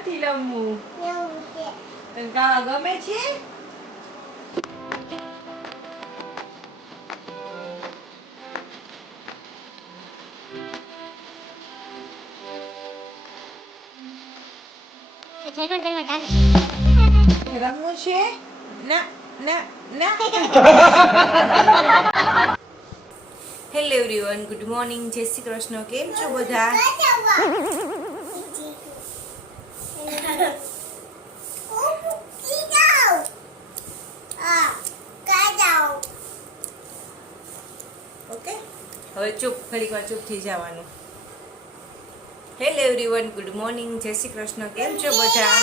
નથી રમવું. તને ગાવા ગમે છે? રમવું છે? ના ના ના. હેલો એવરીવન, ગુડ મોર્નિંગ, જય શ્રી કૃષ્ણ. કેમ છો બધા? ઓકે, હવે ચૂપ, ઘડીક વાર ચૂપ થઈ જવાનું. હેલો એવરીવન, ગુડ મોર્નિંગ, જય શ્રી કૃષ્ણ. કેમ છો બધા?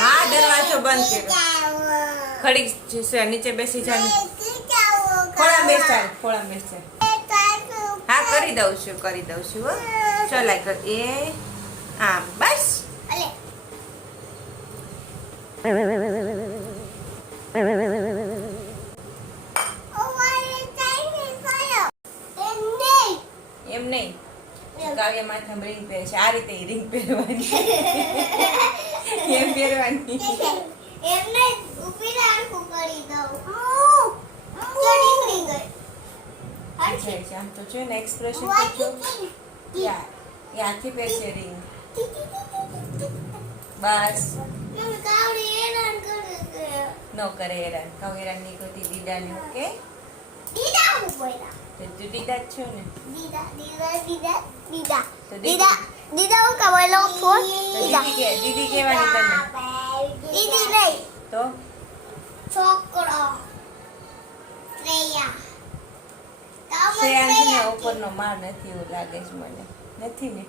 હા, દરવાજો બંધ કર્યો. ઘડીક નીચે બેસી જા. ખોળા બેસા, ખોળા બેસા. હા, કરી દઉં છું હો. ચલાય કર. એ આમ બસ. એમ નહીં, કાવ્ય માથામાં રિંગ પહેરે છે. આ રીતે રિંગ પહેરવાની. એમ પહેરવાની. આમ તો છે ને એક્સપ્રેશન તો યાથી પહેરશે રિંગ. બસ નો કરે હેરાન. કાવ હેરાન નહીં કરતી દીદાને. ઓકે, તો તું દીદા જ છો ને? દીદી કહેવાની તને તો છોકરો શ્રેયાંશ ને ઉપરનો માળ નથી એવું લાગે છે મને. નથી ને?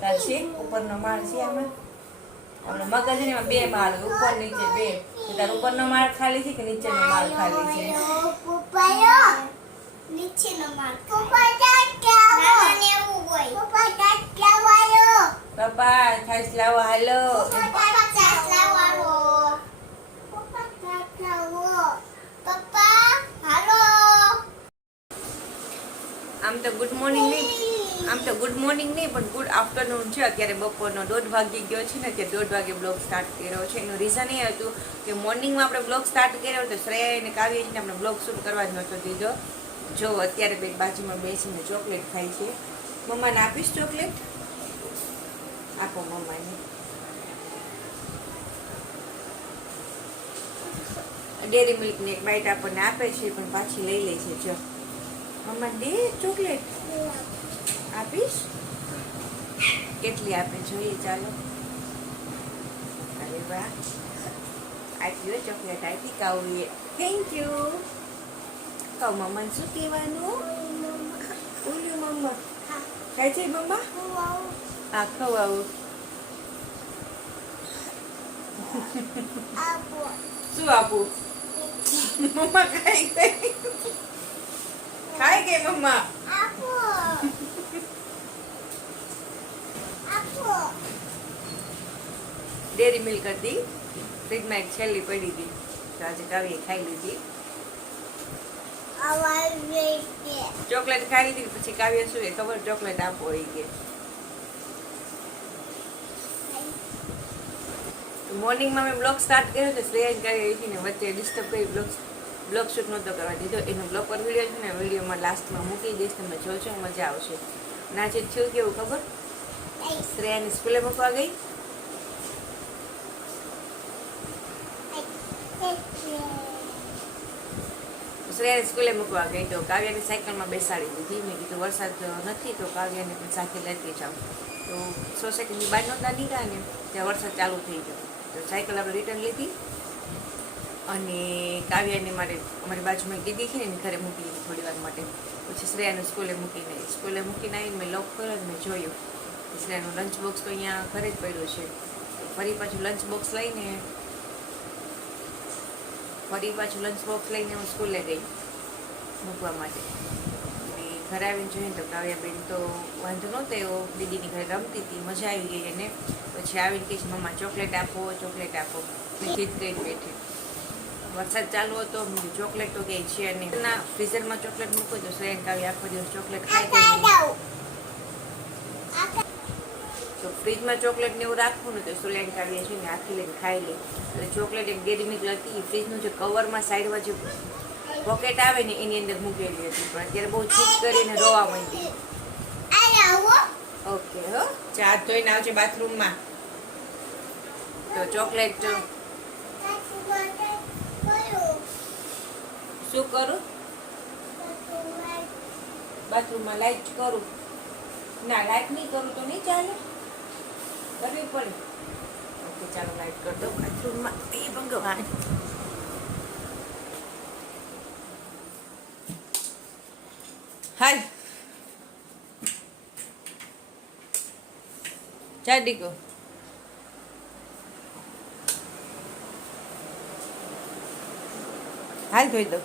તારશે ઉપરનો માળ છે આમાં? આપણે મગજ ને બે માળ, ઉપર નીચે બે. તાર ઉપરનો માળ ખાલી છે કે નીચેનો માળ ખાલી છે? પપ્પા છાશ લાવો, હાલો. આમ તો ગુડ મોર્નિંગ નહીં પણ ગુડ આફ્ટરનૂન છે. અત્યારે બપોરનો 1:30 વાગી ગયો છે ને. અત્યારે 1:30 વાગે બ્લોગ સ્ટાર્ટ કર્યો છે. એનું રીઝન એ હતું કે મોર્નિંગમાં આપણે બ્લોગ સ્ટાર્ટ કર્યો તો શ્રેયા અને કાવ્ય છે ને આપણે બ્લોગ શૂટ કરવા જ નહોતો દીધો. જો અત્યારે બે બાજુમાં બેસીને ચોકલેટ ખાય છે. મમ્માને આપીશ ચોકલેટ? આપો મમ્માને. ડેરી મિલ્કની એક બાઈટ આપણને આપે છે પણ પાછી લઈ લે છે. જો મમ્મા દે ચોકલેટ. આપીશ? કેટલી આપે જોઈએ, ચાલો. અરે વાહ, આપ્યું ચોકલેટ આપી કાવ્યે. Thank you. કહો મમ્માને શું કહેવાનું? બોલ્યું મમ્મા ખાય છે મમ્મા? હા, ખવાવું. શું આપું? મમ્મા ખાઈ ગઈ. ખાઈ ગઈ મમ્મા. ડેરી મિલ્ક હતી, ફ્રીજમાં એક છેલ્લી પડી હતી તો આજે કાવ્યે ખાઈ લીધી. ચોકલેટ ખાઈ લીધી પછી કાવ્ય શું એ ખબર, ચોકલેટ આપો એ કે. મોર્નિંગમાં મેં બ્લોગ સ્ટાર્ટ કર્યો તો શ્રેયા કાવ્ય ને વચ્ચે ડિસ્ટર્બ કરી બ્લોગ શૂટ નહોતો કરવા દીધો. એનો બ્લોગ પર વિડીયો છે ને, વિડીયોમાં લાસ્ટમાં મૂકી દઈશ, તમે જોજો, મજા આવશે. નાચે થયું કેવું ખબર? શ્રેયાની સ્કૂલે મૂકવા ગઈ. શ્રેયાને સ્કૂલે મૂકવા ગઈ તો કાવ્યાને સાયકલમાં બેસાડી દીધી. મેં કીધું વરસાદ નથી તો કાવ્યાને પણ સાથે લેતી જાઉં. તો સોસાયટીની બહાર નહોતા નીકળ્યા ને ત્યાં વરસાદ ચાલુ થઈ ગયો તો સાયકલ આપણે રિટર્ન લીધી અને કાવ્યાને અમારી બાજુમાં દીદી છે ને એની ઘરે મૂકી દીધી થોડી વાર માટે. પછી શ્રેયાને સ્કૂલે મૂકીને આવીને મેં લોક કર્યો અને મેં જોયું શ્રેયાનું લંચ બોક્સ તો અહીંયા ઘરે જ પડ્યું છે. ફરી પાછું લંચ બોક્સ લઈને હું સ્કૂલે ગઈ મૂકવા માટે. ઘરે આવીને જોઈએ તો કાવ્યાબેન તો વાંધો નહોતો એવો, દીદીની ઘરે રમતી હતી, મજા આવી ગઈ એને. પછી આવીને કહે છે મમ્મા ચોકલેટ આપો. મેં જીદ કરીને બેઠી. વરસાદ ચાલુ હતો, ચોકલેટ તો કંઈ છે નહીં. ના ફ્રીઝરમાં ચોકલેટ મૂકો તો શ્રેયન કાવ્ય આખો દિવસ ચોકલેટ ખાય તો ફ્રીજમાં ચોકલેટ ને એવું રાખવું ને તો શ્રેયન કાવ્ય છે ને આખી લઈને ખાઈ લે. એટલે ચોકલેટ એક ડેરી મિલ્ક હતી, ફ્રીજનું જે કવરમાં સાઈડમાં જે પોકેટ આવે ને એની અંદર મૂકેલી હતી, પણ અત્યારે બહુ ચીક કરીને રોવા માંડી. ઓકે હો, હાથ ધોઈને આવજે બાથરૂમમાં. તો ચોકલેટ શું કરું? બાથરૂમમાં લાઈટ કરું? ના, લાઈટ નહીં કરું તો નહીં ચાલે, કરવી પડે. ઓકે ચાલો લાઈટ કરી દો બાથરૂમમાં. એ ભગવાન, હાલ ચાડી ગો. હાલ ધોઈ દો.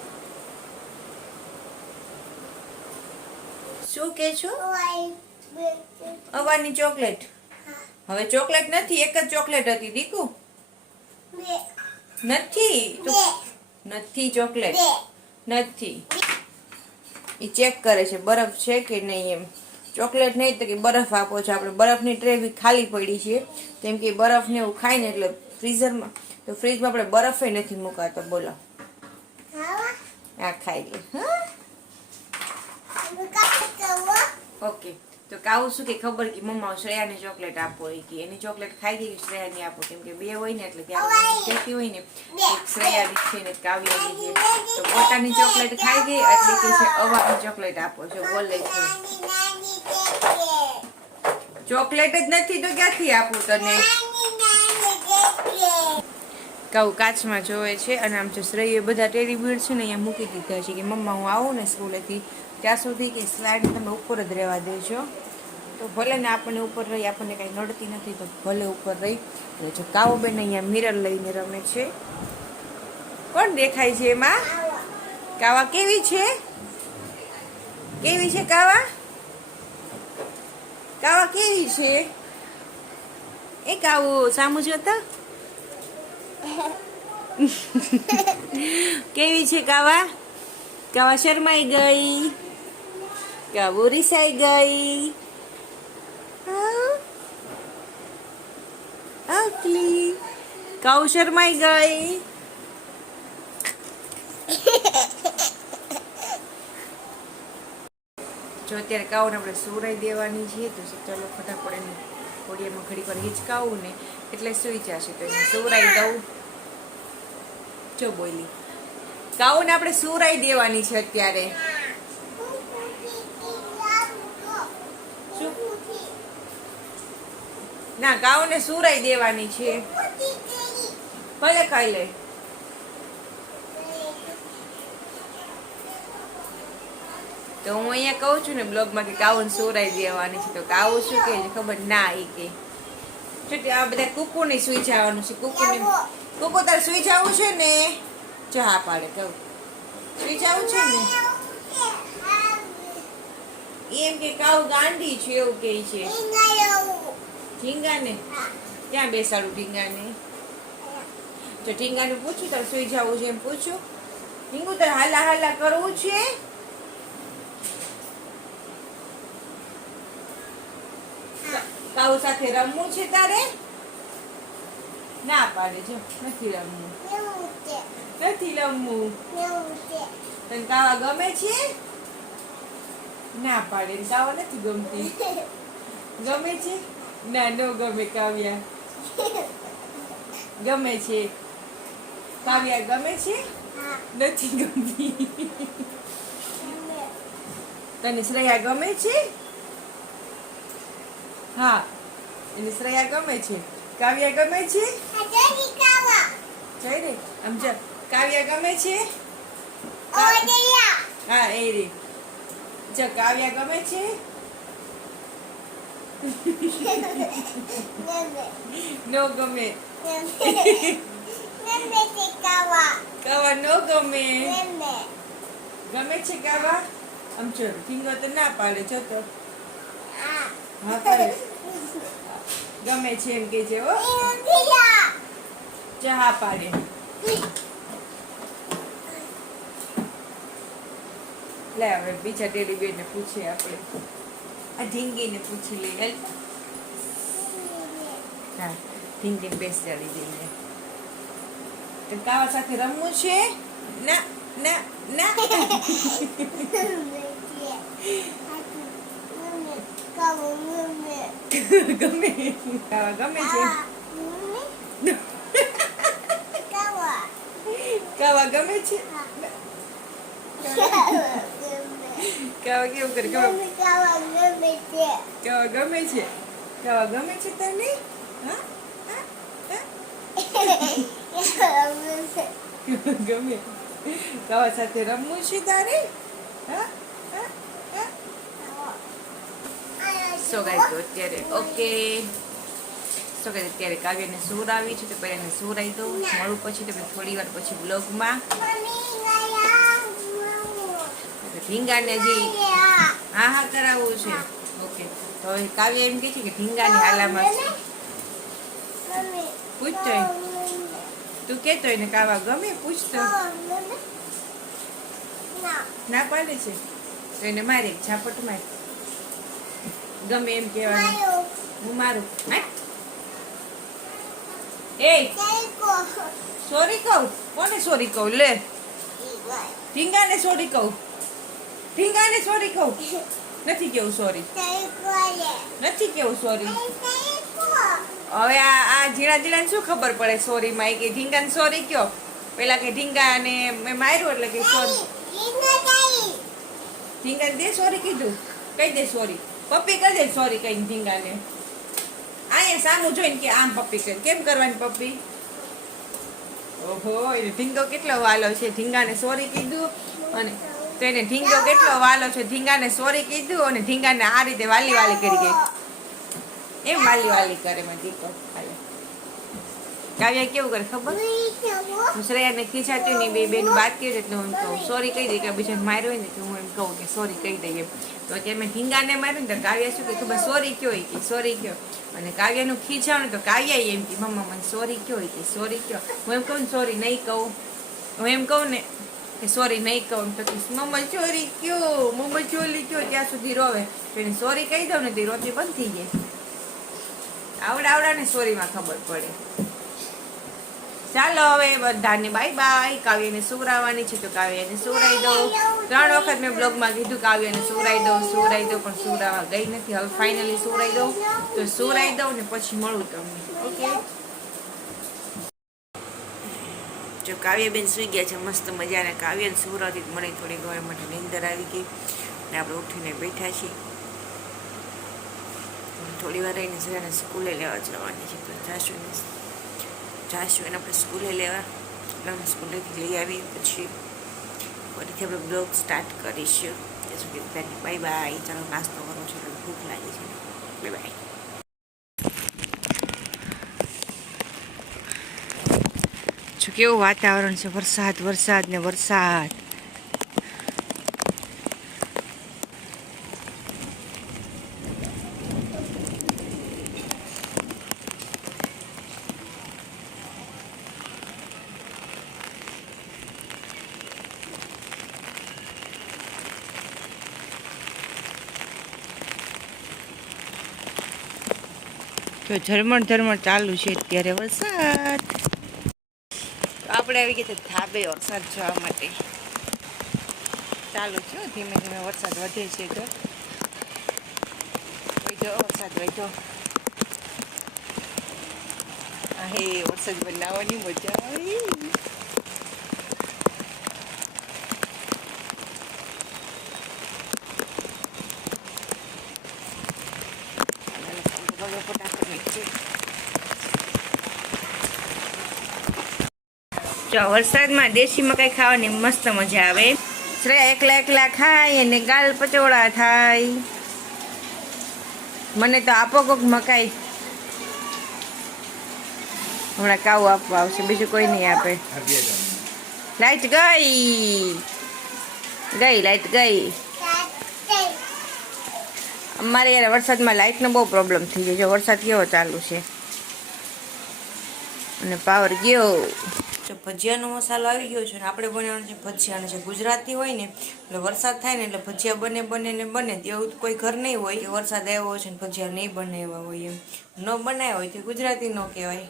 શું કે છો? અવાની ચોકલેટ. હવે ચોકલેટ નથી, એક જ ચોકલેટ હતી દીકુ. નથી નથી ચોકલેટ નથી. એ ચેક કરે છે બરફ છે કે નહીં એમ. ચોકલેટ નહીં તો કે બરફ આપો છો. આપણે બરફની ટ્રે બી ખાલી પડી છે, કેમ કે બરફ ને એવું ખાય ને એટલે ફ્રીઝરમાં, તો ફ્રીજમાં આપણે બરફે નથી મુકાતો. બોલો, આ ખાઈ લે. ઓકે, તો કાવું શું કે ખબર કે મમ્મા શ્રેયાને ચોકલેટ આપો, કે એની ચોકલેટ ખાઈ ગઈ શ્રેયાની આપો, કેમ કે બે હોય ને એટલે ત્યારે કહેતી હોય ને શ્રેયાની છે ને કાવ્યાની છે, તો પોતાની ચોકલેટ ખાઈ ગઈ એટલે કે છે અવાની ચોકલેટ આપો છો. બોલે છે ચોકલેટ જ નથી તો ક્યાંથી આપું તને? કાવું કાચમાં જોવે છે અને આમ જો શ્રેય બધા ટેડી બીડ છે ને અહીંયા મૂકી દીધા છે કે મમ્મા હું આવું ને સ્કૂલેથી ત્યાં સુધી કે સ્લાઇડ તમે ઉપર જ રહેવા દેજો. તો ભલે ને આપણને ઉપર રહી, આપણને કાંઈ નડતી નથી તો ભલે ઉપર રહી. તો જો કાવુબેન અહીંયા મિરર લઈને રમે છે. કોણ દેખાય છે એમાં? કાવા કેવી છે? કેવી છે કાવા? કાવા કેવી છે? એ કાવું સામુ જોતા કેવી છે કાવા? કાવા શરમાઈ ગઈ, કાવું રીસાઈ ગઈ. આટલી કાવું શરમાઈ ગઈ. જો અત્યારે કાઉને આપણે સુરાઈ દેવાની છે, તો ચાલો ફટાફટ એને કોડિયામાં ઘડી પર હિંચકાવું ને એટલે સુઈ જશે. તો એને સુરાઈ દઉં. જો બોલી, કાઉને આપણે સુરાઈ દેવાની છે અત્યારે. શું? ના, કાઉને સુરાઈ દેવાની છે. ભલે ખાઈ લે. તો હું અહીંયા કહું છું ને બ્લોગમાં કે કાઉને સુરાઈ દેવાની છે, તો કાઉ શું કહે છે ખબર? ના, એ કે આ બધા કુકુને સુઈ જવાનું છે. કુકુ તારે સુઈ જવું છે ને? ચા પાડે કહું સુઈ જવું છે ને. એમ કે કાઉ ગાંડી છે એવું કહે છે. ઢીંગાને ક્યાં બેસાડું? ઢીંગાને જો ઢીંગાને પૂછ્યું તારે સુઈ જવું છે એમ પૂછ્યું. ઢીંગુ તારે હાલા હાલા કરવું છે? કાઉ સાથે રમવું છે તારે? ના પાડે જો નથી રમવું. નથી રમવું. તને કાવા ગમે છે? ના પાડે. કાવા નથી ગમતી. ગમે છે? ના, નો ગમે. કાવ્યા ગમે છે. કાવ્યા ગમે છે? નથી ગમતી. તને શ્રેયા ગમે છે? હા, એને શ્રેયા ગમે છે. કાવ્યા ગમે છે? જઈ રે સમજ. કાવ્યા ગમે છે? હા, એ રે. જો કાવ્યા ગમે છે? નો ગમે. કાવા નો ગમે. ગમે છે કાવા? આમ જો ફિંગર તો ના પાડે. જો તો હા કરે. ગમે છે એમ કે છે. ઓ ચા પાડે. લે હવે બીજા ટેડી બેરને પૂછીએ આપણે. આ ઢીંગીને પૂછી લઈએ. હેલ. હા, ઢીંગીને બેસાડી દઈએ. તો કાવા સાથે રમવું છે? ના ના ના. ગમે કાવા ગમે છે. કાવા ગમે છે. કાવા કેવું કરે? કાવા ગમે છે. કાવા ગમે છે તને? હા ગમે. કાવા સાથે રમવું છે તારે? હા સો ગાઈસ તો અત્યારે ઓકે. સો ગાઈસ અત્યારે કાવ્યને સુવડાવી છે તો પહેલા એને સુવડાવી દઉં. મળું પછી તો થોડી વાર પછી બ્લોગમાં. ઢીંગાને જી હા કરાવવું છે. ઓકે તો હવે કાવ્ય એમ કહે છે કે ઢીંગાની હાલામાં પૂછતો તું કેતો એને કાવા ગમે? પૂછતો ના પાડે છે તો એને મારે એક ઝાપટ માર. ગમે એમ કહેવાનું. હું મારું. એ સોરી કહું? કોને સોરી કહું? લે ઢીંગાને સોરી કહું. ઢીંગાને સોરી કહું. નથી કેવું સોરી. નથી કેવું સોરી. હવે આ ઝીણા ઝીણાને શું ખબર પડે સોરીમાં? એ કે ઢીંગાને સોરી કયો. પેલા કે ઢીંગાને મેં માર્યું એટલે કે સોરી. ઢીંગાને દે સોરી કીધું. કહી દે સોરી. પપ્પી કરી દે સોરી કહીને ઢીંગાને. અહીંયા સામું જોઈને કે આમ પપ્પી કરી. કેમ કરવાની પપ્પી? ઓહો એને ઢીંગો કેટલો વાલો છે. ઢીંગાને સોરી કીધું અને તો એને ઢીંગો કેટલો વાલો છે. ઢીંગાને સોરી કીધું અને ઢીંગાને આ રીતે વાલી વાલી કરી ગઈ. એમ વાલી વાલી કરે મેં દીકો. કાવ્યા કેવું કરે ખબર? હું શ્રેયાને ખીચાતી ને બે બેન વાત કરી એટલે હું કહું સોરી કહી દઈ. કે બીજાને માર્યો હોય ને તો હું એમ કહું કે સોરી કહી દઈએ. તો અત્યારે મેં ઢીંગાને માર્યું ને તો કાવ્યા શું કે ખબર? સોરી કયો કે સોરી કયો. અને કાવ્યાનું ખીચાવું ને તો કાવ્યા એમ કે મમ્મા મને સોરી કયો કે સોરી કયો. હું એમ કહું ને સોરી નહીં કહું. હું એમ કહું ને કે સોરી નહીં કહું તો મમ્મા ચોરી કયો મમ્મા ચોરી કયો ત્યાં સુધી રોવે. તો એને સોરી કહી દઉં ને તો રોતી બંધ થઈ જાય. આવડાને સોરીમાં ખબર પડે. ચાલો હવે બધાને બાય બાય. કાવ્યને સુવરાવવાની છે તો કાવ્યને સુવરાઈ દઉં. 3 વખત મેં બ્લોગમાં કીધું કાવ્યને સુવરાઈ દઉં પણ સુવરાવા ગઈ નથી. હવે ફાઇનલી સુવરાઈ દઉં તો સુવરાઈ દઉં ને પછી મળું તમને. ઓકે જો કાવ્યબેન સૂઈ ગયા છે મસ્ત મજાને. કાવ્યને સુવરાવતી મને થોડી વાર માટે નીંદર આવી ગઈ ને આપણે ઉઠીને બેઠા છીએ. થોડી વાર રહીને સવારે સ્કૂલે લેવા જવાની છે તો જાશું એને આપણે સ્કૂલે લેવા. એટલે સ્કૂલેથી લઈ આવી પછી ફરીથી આપણે બ્લોગ સ્ટાર્ટ કરીશું. ત્યાં સુધી બધાને બાય બાય. ચાલો નાસ્તો કરવો છે એટલે ભૂખ લાગી છે. Bye bye. જો કેવું વાતાવરણ છે. વરસાદ ને વરસાદ. તો ઝરમર ચાલુ છે અત્યારે વરસાદ. આપણે આવી ગયા ધાબે વરસાદ જોવા માટે. ચાલુ છે ધીમે ધીમે વરસાદ વધે છે. તો વરસાદ વધ્યો. હે વરસાદ બનાવવાની મજા આવી. જો વરસાદમાં દેશી મકાઈ ખાવાની મસ્ત મજા આવે. શ્રેયા એકલા ખાય અને ગાલ પચોડા થાય. મને તો આપો કોક મકાઈ. હમણાં કાવું આપવા આવશે, બીજું કોઈ નહીં આપે. લાઈટ ગઈ. અમારે યાર વરસાદમાં લાઇટનો બહુ પ્રોબ્લેમ થઈ જાય. જો વરસાદ કેવો ચાલુ છે અને પાવર ગયો. જો ભજીયાનો મસાલો આવી ગયો છે ને આપણે બનાવવાનો છે ભજીયાનો છે. ગુજરાતી હોય ને એટલે વરસાદ થાય ને એટલે ભજીયા બને એવું કોઈ ઘર નહીં હોય કે વરસાદ આવ્યો હોય છે ને ભજીયા નહીં બનાવ્યા હોય એમ. ન બનાવ્યા હોય તો ગુજરાતી ન કહેવાય.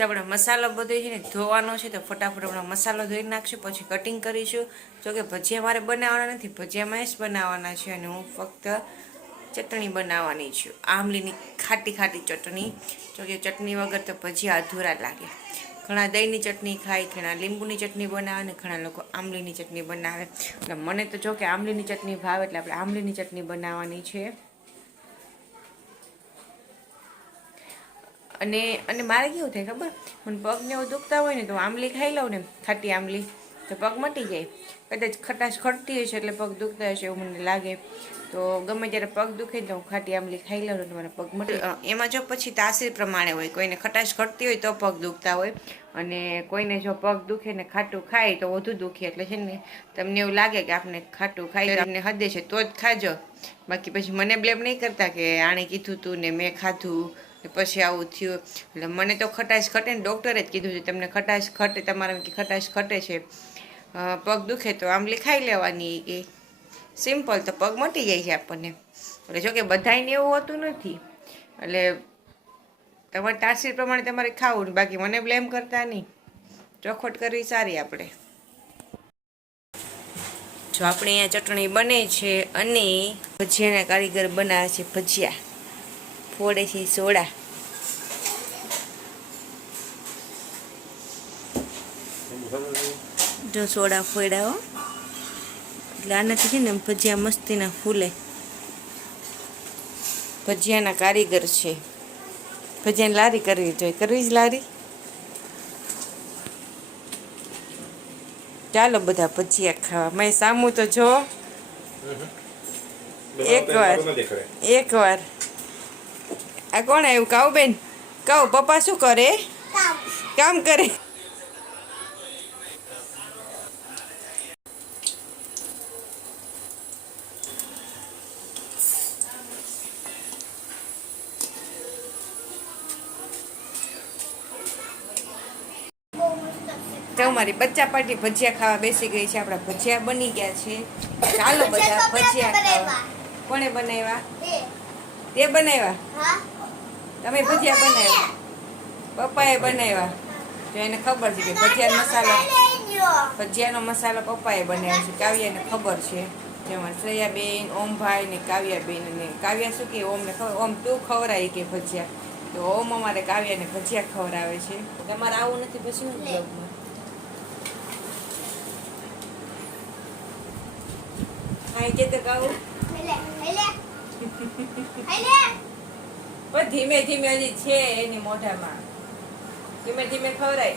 આપણે મસાલો બધો છે ને ધોવાનો છે તો ફટાફટ આપણે મસાલો ધોઈ નાખશું, પછી કટિંગ કરીશું. જોકે ભજીયા મારે બનાવવાના નથી, ભજીયામાં જ બનાવવાના છે અને હું ફક્ત ચટણી બનાવવાની છું, આંબલીની ખાટી ચટણી. જોકે ચટણી વગર તો ભજીયા અધૂરા લાગે. ઘણા દહીંની ચટણી ખાય, ઘણા લીંબુની ચટણી બનાવે ને ઘણા લોકો આંબલીની ચટણી બનાવે. એટલે મને તો જો કે આંબલીની ચટણી ભાવે એટલે આપણે આંબલીની ચટણી બનાવવાની છે. અને મારે કેવું થાય ખબર, મને પગને એવું દુખતા હોય ને તો આંબલી ખાઈ લઉં ને, ખાટી આંબલી, તો પગ મટી જાય. કદાચ ખટાશ ખટતી હશે એટલે પગ દુખતા હશે એવું મને લાગે. તો ગમે ત્યારે પગ દુખે તો હું ખાટી આંબલી ખાઈ લઉં તો મારા પગ મટી. એમાં જો પછી તાસીર પ્રમાણે હોય, કોઈને ખટાશ ખટતી હોય તો પગ દુખતા હોય અને કોઈને જો પગ દુખે ને ખાટું ખાય તો વધુ દુખે. એટલે છે ને તમને એવું લાગે કે આપણે ખાટું ખાઈ તમને હદે છે તો જ ખાજો, બાકી પછી મને બ્લેમ નહીં કરતા કે આણે કીધું તું ને મેં ખાધું પછી આવું થયું. એટલે મને તો ખટાશ ખટે ને ડૉક્ટરે જ કીધું છે તમને ખટાશ ખટે, તમારા ખટાશ ખટે છે, પગ દુખે તો આંબલી ખાઈ લેવાની કે સિમ્પલ, તો પગ મટી જાય છે આપણને. એટલે જોકે બધાયને એવું હોતું નથી, એટલે તમારે તાસીર પ્રમાણે તમારે ખાવું ને, બાકી મને બ્લેમ કરતા નહીં. ચોખવટ કરવી સારી આપણે. જો આપણે અહીંયા ચટણી બને છે અને ભજીયાના કારીગર બનાવે છે ભજીયા, ફોડે છે સોડા. જો સોડા ફોડ્યા હો, એટલે આનાથી છે ને ભજીયા મસ્તીના ફૂલે. ભજીયાના કારીગર છે, ભજીયાની લારી કરવી જોઈએ, કરવી જ લારી. ચાલો બધા ભજીયા ખાવા. મેં સામું તો જો એકવાર આ કોણ આવ્યું? કાઉ બેન, કાઉ પપ્પા શું કરે? કામ કરે. તો મારી બચ્ચા પાર્ટી ભજીયા ખાવા બેસી ગઈ છે. આપણા ભજીયા બની ગયા છે. ચાલો બધા ભજીયા ખાવા. કોણે બનાવ્યા? તે બનાવ્યા? તમે ભજીયા બનાવ્યા? પપ્પાએ બનાવ્યા. તો એને ખબર છે કે ભજીયાનો મસાલો પપ્પાએ બનાવ્યો છે. કાવ્યાને ખબર છે. જેમાં શ્રેયાબેન, ઓમભાઈ ને કાવ્યાબેન, અને કાવ્યા શું કે ઓમને ખબર, ઓમ તું ખવડાવી કે ભજીયા, તો ઓમ અમારે કાવ્યાને ભજીયા ખવડાવે છે. તમારે આવું નથી પછી હું બ્લોગમાં. હા કે તો કહું પણ ધીમે ધીમે હજી છે એની મોઢામાં, ધીમે ધીમે ખવડાય.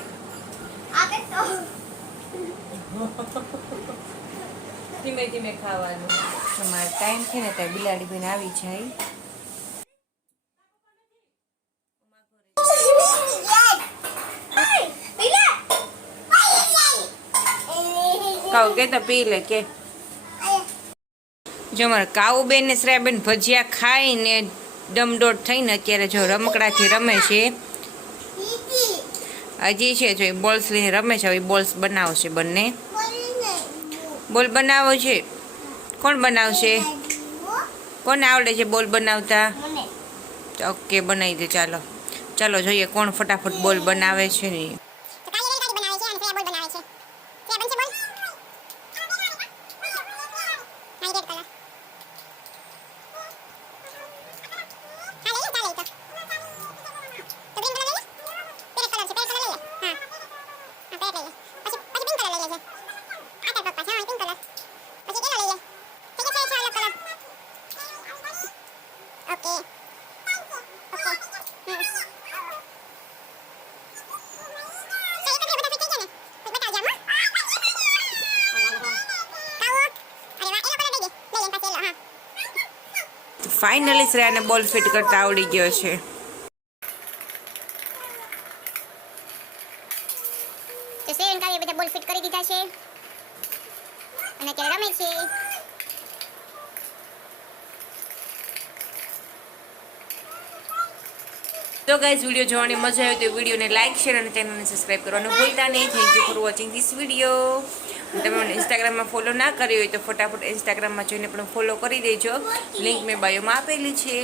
ધીમે ધીમે ખાવાનું. તમારે ટાઈમ છે ને ત્યાં બિલાડી બેન આવી જાય. કહું કે તો પી લે કે. જો મારે કાઉબેન ને શ્રેયાબેન ભજીયા ખાઈને દમદોડ થઈને અત્યારે જો રમકડાથી રમે છે. હજી છે જો બોલ્સ લઈને રમે છે. હવે બોલ્સ બનાવશે બંને. બોલ બનાવો છે. કોણ બનાવશે? કોને આવડે છે બોલ બનાવતા? ઓકે બનાવી દે. ચાલો ચાલો જોઈએ કોણ ફટાફટ બોલ બનાવે છે ને. ફાઇનલી શ્રેયાને બોલ ફિટ કરતા આવડી ગયો છે. તો શ્રેયાને કાવ્ય બધા બોલ ફિટ કરી દીધા છે અને અત્યારે રમે છે. તો ગાઈઝ વિડીયો જોવાની મજા આવે તો વિડીયોને લાઇક શેર અને ચેનલને સબસ્ક્રાઈબ કરવાનું ભૂલતા નહીં. Thank you for watching this video. તમે મને ઇન્સ્ટાગ્રામમાં ફોલો ના કર્યો હોય તો ફટાફટ ઇન્સ્ટાગ્રામમાં જોઈને પણ ફોલો કરી દેજો. લિંક મેં બાયોમાં આપેલી છે.